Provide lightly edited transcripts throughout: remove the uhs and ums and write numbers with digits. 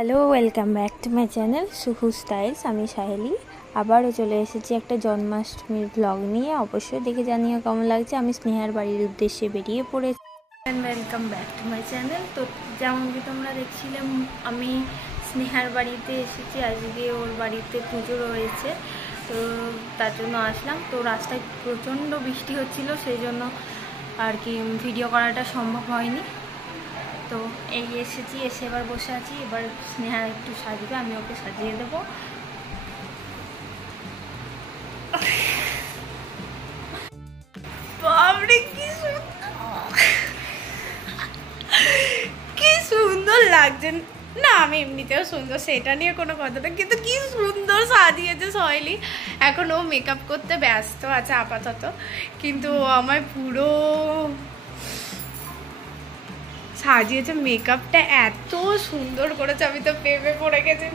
Hello, welcome back to my channel Suhu Styles. আমি সাহেলি আবারও চলে এসেছি একটা জন্মাষ্টমীর ব্লগ নিয়ে। অবশ্যই দেখে জানিয়ে কেমন লাগছে। আমি স্নেহার বাড়ির উদ্দেশ্যে বেরিয়ে পড়েছি। Welcome back to my channel. তো যেমন কি তোমরা দেখছিলাম, আমি স্নেহার বাড়িতে এসেছি। আজকে ওর বাড়িতে পুজো রয়েছে, তো তার জন্য আসলাম। তো রাস্তায় প্রচণ্ড বৃষ্টি হচ্ছিল, সেই জন্য আর কি ভিডিও করাটা সম্ভব হয়নি। তো এই এসেছি, এসে এবার বসে আছি। এবার স্নেহা একটু সাজবে, আমি ওকে সাজিয়ে দেবো। বাবরে কি সুন্দর লাগছে না। আমি এমনিতেও সুন্দর, সেটা নিয়ে কোনো কথা না, কিন্তু কি সুন্দর সাজিয়েছে সহেলি। এখন ও মেকআপ করতে ব্যস্ত আছে আপাতত, কিন্তু আমায় পুরো সাজিয়েছে। মেকআপটা এত সুন্দর করেছে, আমি তো প্রেমে পড়ে গেছি।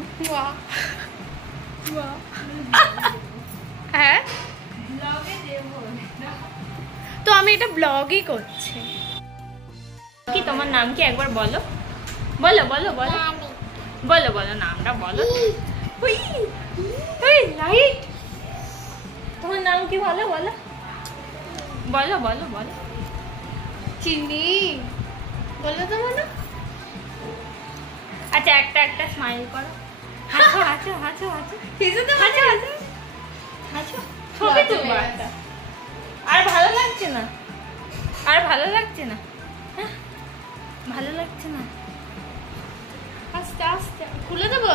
হ্যাঁ, তো আমি এটা ব্লগই করছি। কি তোমার নাম কি একবার বলো, বলো বলো বলো বলো বলো নামটা বলো। লাইট, তোমার নাম কি বলো বলো বলো বলো বলো। চিনি বলো তো বলো। আচ্ছা, একটা একটা স্মাইল করো। হাসো হাসো হাসো হাসো হাসো হাসো হাসো। ছবি তুলবো একটা। আর ভালো লাগছে না, আর ভালো লাগছে না, হ্যাঁ ভালো লাগছে না। আস্তে আস্তে খুলে দেবো।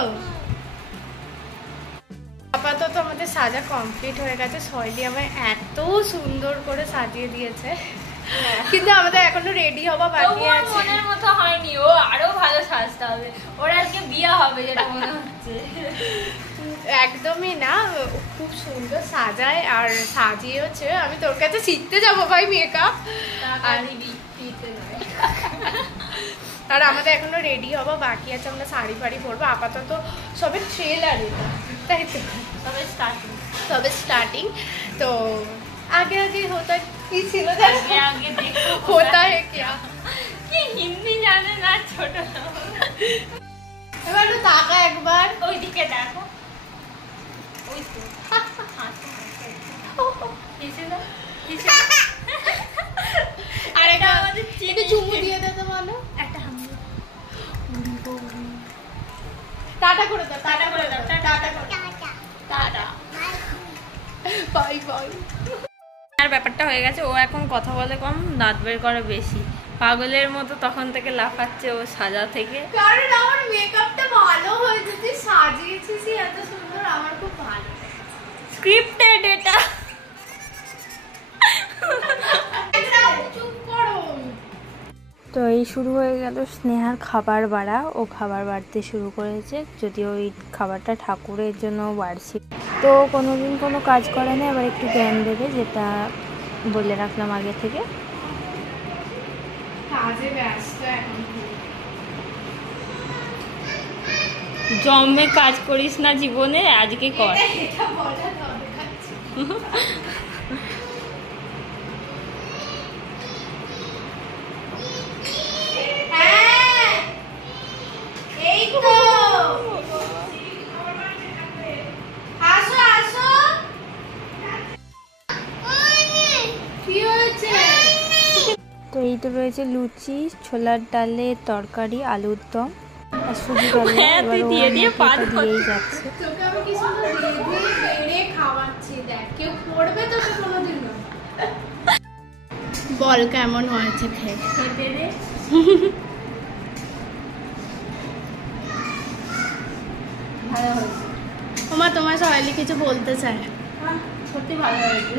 আপাতত আমাদের সাজা কমপ্লিট হয়ে গেছে। সহেলি আমায় এত সুন্দর করে সাজিয়ে দিয়েছে, কিন্তু আমাদের এখনো রেডি হওয়া বাকি আছে। মনের মতো হয়নি, ও আরো ভালো সাজতে হবে। ওর আজকে বিয়ে হবে যেটা মনে হচ্ছে। একদমই না, খুব সুন্দর সাজায় আর সাজিয়েছে। আমি তোর কাছে শিখতে যাবো ভাই মেকআপ। আর আমাদের এখনো রেডি হওয়া বাকি আছে। আমরা শাড়ি ফাড়ি পরবো। আপাতত সবে ট্রেলার, এটা তাই তো, সবে স্টার্টিং। তো আগে আগে হতা কি ছিল, আগে দেখো হতা হে কিয়া। কি হিন্দি জানে না ছোট। এবার তাকা একবার ওইদিকে দেখো, ওই তো আর এটা আমাদের চিনি চুমু দিয়ে দাও তো বলো একটা। টাটা করে দাও, টাটা করে দাও, টাটা করে টাটা বাই বাই। আর ব্যাপারটা হয়ে গেছে, ও এখন কথা বলে কম, দাঁত বের করে বেশি। পাগলের মতো তখন থেকে লাফাচ্ছে ও সাজা থেকে। কারণ আমার মেকআপটা ভালো হয়েছে, তুই সাজিয়েছিস এত সুন্দর, আমার খুব ভালো স্ক্রিপ্টেড এটা। চুপ করো। তো এই শুরু হয়ে গেল স্নেহার খাবার বাড়া। ও খাবার বাড়তে শুরু করেছে, যদিও ওই খাবারটা ঠাকুরের জন্য বাড়ছি। তো কোনোদিন কোনো কাজ করে না, এবার একটু জ্ঞান দেবে, যেটা বলে রাখলাম আগে থেকে। কাজে ব্যস্ত এখন। জমে কাজ করিস না জীবনে, আজকে কর। তো এই তো রয়েছে লুচি, ছোলার ডালের তরকারি, আলুর দম আর সুজি ডালে। এবার দিয়েই যাচ্ছে। বল কেমন হয়েছে খেতে রে। ভালো হয়েছে। তোমার তোমার সহেলি কিছু বলতে চায়? সত্যি ভালো হয়েছে।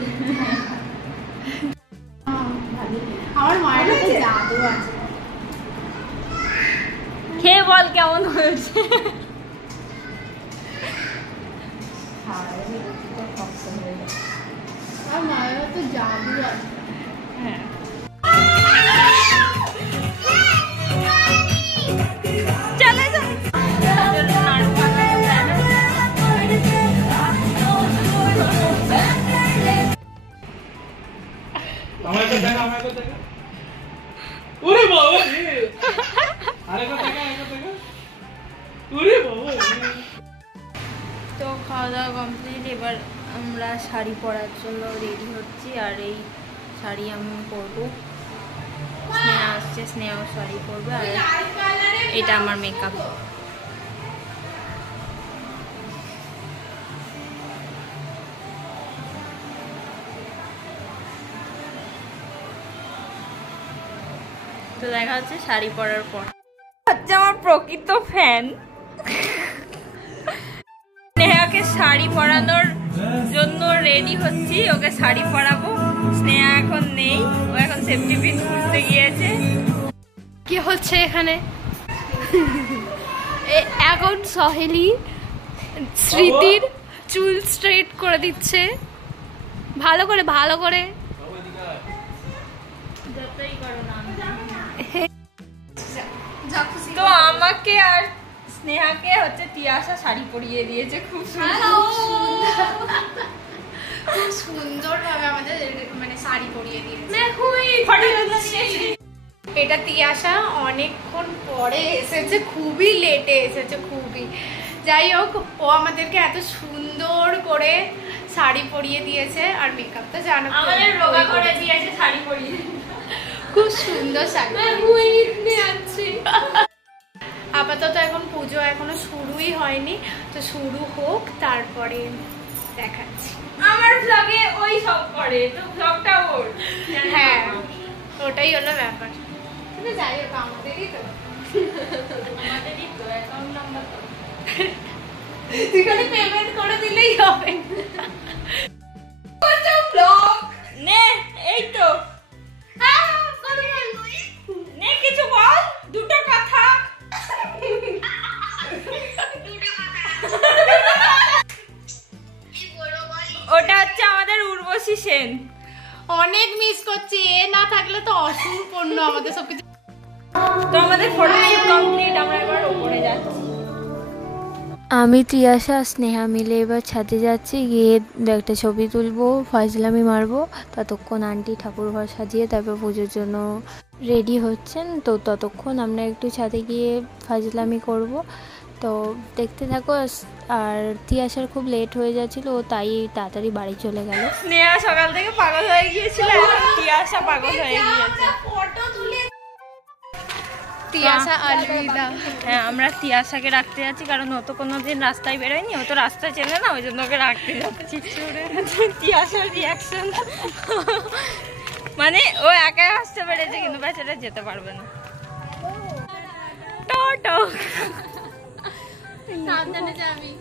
আমার মায়ের কাছে জাদু আছে। খেয়ে বল কেমন হয়েছে। আমার মায়ের তো জাদু আছে। হ্যাঁ, চলে যা। আমাকে দেখা, আমাকে দেখা। ওরে বাবা রে, আরেকবার দেখা, আরেকবার দেখা। তো খাওয়া দাওয়া কমপ্লিট, এবার আমরা শাড়ি পরার জন্য রেডি হচ্ছি। আর এই শাড়ি আমি পরবো, স্নেহা আসছে, স্নেহাও শাড়ি পরবে। আর এটা আমার মেকআপ। তো দেখা হচ্ছে শাড়ি পরার পর। হচ্ছে আমার প্রকৃত ফ্যান, স্নেহাকে শাড়ি পরানোর জন্য রেডি হচ্ছি, ওকে শাড়ি পরাবো। স্নেহা এখন নেই, ও এখন সেফটি পিন খুঁজতে গিয়েছে। কি হচ্ছে এখানে? এখন সহেলি স্মৃতির চুল স্ট্রেট করে দিচ্ছে, ভালো করে ভালো করে। তো আমাকে আর স্নেহাকে হচ্ছে তিয়াশা শাড়ি পরিয়ে দিয়েছে, খুব সুন্দর ভাবে আমাদের মানে শাড়ি পরিয়ে দিয়েছে। এটা তিয়াশা অনেকক্ষণ পরে এসেছে, খুবই লেটে এসেছে, খুবই। যাই হোক, ও আমাদেরকে এত সুন্দর করে শাড়ি পরিয়ে দিয়েছে। আর মেকআপটা জানো আমাদের রোগা করে দিয়েছে শাড়ি পরিয়ে, খুব সুন্দর শাড়ি আছে। আপাতত এখন পুজো এখনো শুরুই হয়নি, তো শুরু হোক তারপরে দেখাচ্ছি। আমার ব্লগে ওই সব করে, তো ব্লগটা ওর। হ্যাঁ, ওটাই হলো ব্যাপার। কিন্তু যাই হোক, আমাদেরই তো অ্যাকাউন্ট নাম্বার তো তুই খালি পেমেন্ট করে দিলেই হবে। ব্লগ নে, এই তো নে, কিছু বল, দুটো কথা। ওটা হচ্ছে আমাদের উর্বশী সেন। অনেক মিস করছি, এ না থাকলে তো অসম্পূর্ণ আমাদের সবকিছু। তো আমাদের ফটোশুট কমপ্লিট, আমরা এবার উপরে যাচ্ছি। আমি তিয়াশা স্নেহা মিলে এবার ছাদে যাচ্ছি, গিয়ে একটা ছবি তুলবো, ফাজলামি মারবো। ততক্ষণ আন্টি ঠাকুরঘর সাজিয়ে তারপর পুজোর জন্য রেডি হচ্ছেন। তো ততক্ষণ আমরা একটু ছাদে গিয়ে ফাজলামি করব। তো দেখতে থাকো। আর তিয়াশার খুব লেট হয়ে যাচ্ছিল, ও তাই তাড়াতাড়ি বাড়ি চলে গেল। স্নেহা সকাল থেকে পাগল হয়ে গিয়েছিল, এখন তিয়াশা পাগল হয়ে গিয়েছে। ফটো তুলে তিয়াশা আলবিদা। হ্যাঁ, আমরা তিয়াশাকে রাখতে যাচ্ছি, কারণ ও তো কোনোদিন রাস্তায় বেরোয়নি, ও তো রাস্তা চেনে না, ওই জন্য ওকে রাখতে যাচ্ছি। তিয়াশার রিয়াকশন মানে ও একাই আসতে পেরেছে, কিন্তু বেচারা যেতে পারবে না। সাবধানে যাবি।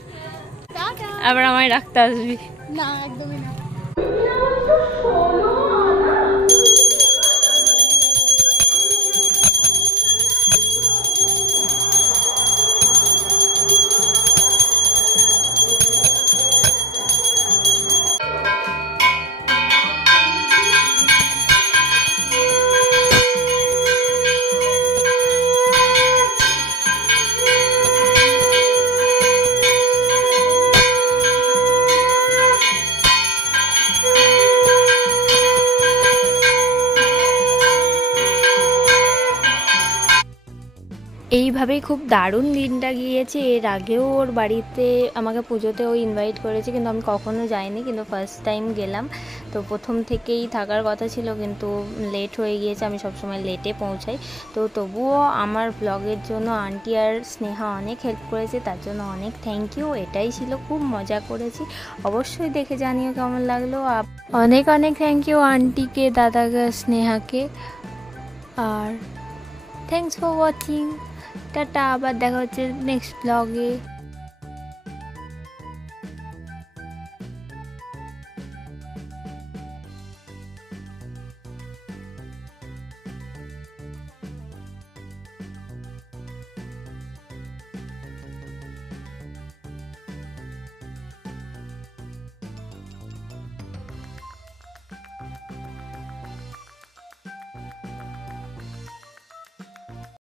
আবার আমায় রাখতে আসবি না, একদমই না। এইভাবেই খুব দারুণ দিনটা গিয়েছে। এর আগেও ওর বাড়িতে আমাকে পুজোতে ও ইনভাইট করেছে, কিন্তু আমি কখনো যাইনি, কিন্তু ফার্স্ট টাইম গেলাম। তো প্রথম থেকেই থাকার কথা ছিল, কিন্তু লেট হয়ে গিয়েছে, আমি সবসময় লেটে পৌঁছাই। তো তবুও আমার ব্লগের জন্য আন্টি আর স্নেহা অনেক হেল্প করেছে, তার জন্য অনেক থ্যাংক ইউ। এটাই ছিল, খুব মজা করেছি। অবশ্যই দেখে জানিও কেমন লাগলো। অনেক অনেক থ্যাংক ইউ আন্টিকে, দাদাকে, স্নেহাকে। আর থ্যাংকস ফর ওয়াচিং। টাটা, আবার দেখা হচ্ছে নেক্সট ব্লগে।